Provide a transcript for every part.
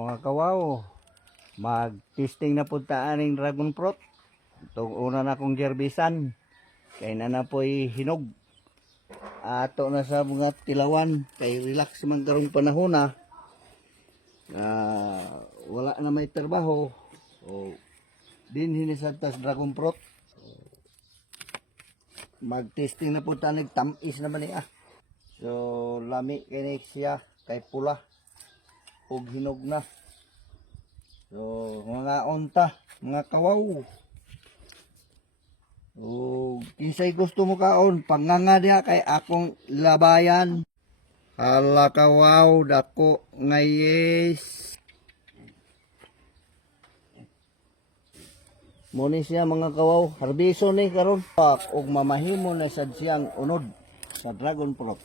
mga kawaw, mag-testing na po taaning dragon fruit. Itong una na kong gerbisan. Kaya na po'y hinog. Ato na sa mga tilawan. Kay relax man karong panahon na. Wala na may trabaho. O, din hinisantas dragon fruit. Mag-testing na po tanig tamis naman niya. So, lami kini siya. Kay pula. Ug hinog na. So, mga unta, mga kawaw. O, kinsay gusto mo kaon, panganga diha kay akong labayan. Hala kawaw, dako nga yes. Muni siya mga kawaw, harbiso ni karon. Og mamahimo na sad siyang unod sa dragon fruit.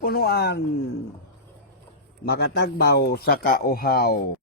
Punuan makatagbaw sa kauhaw.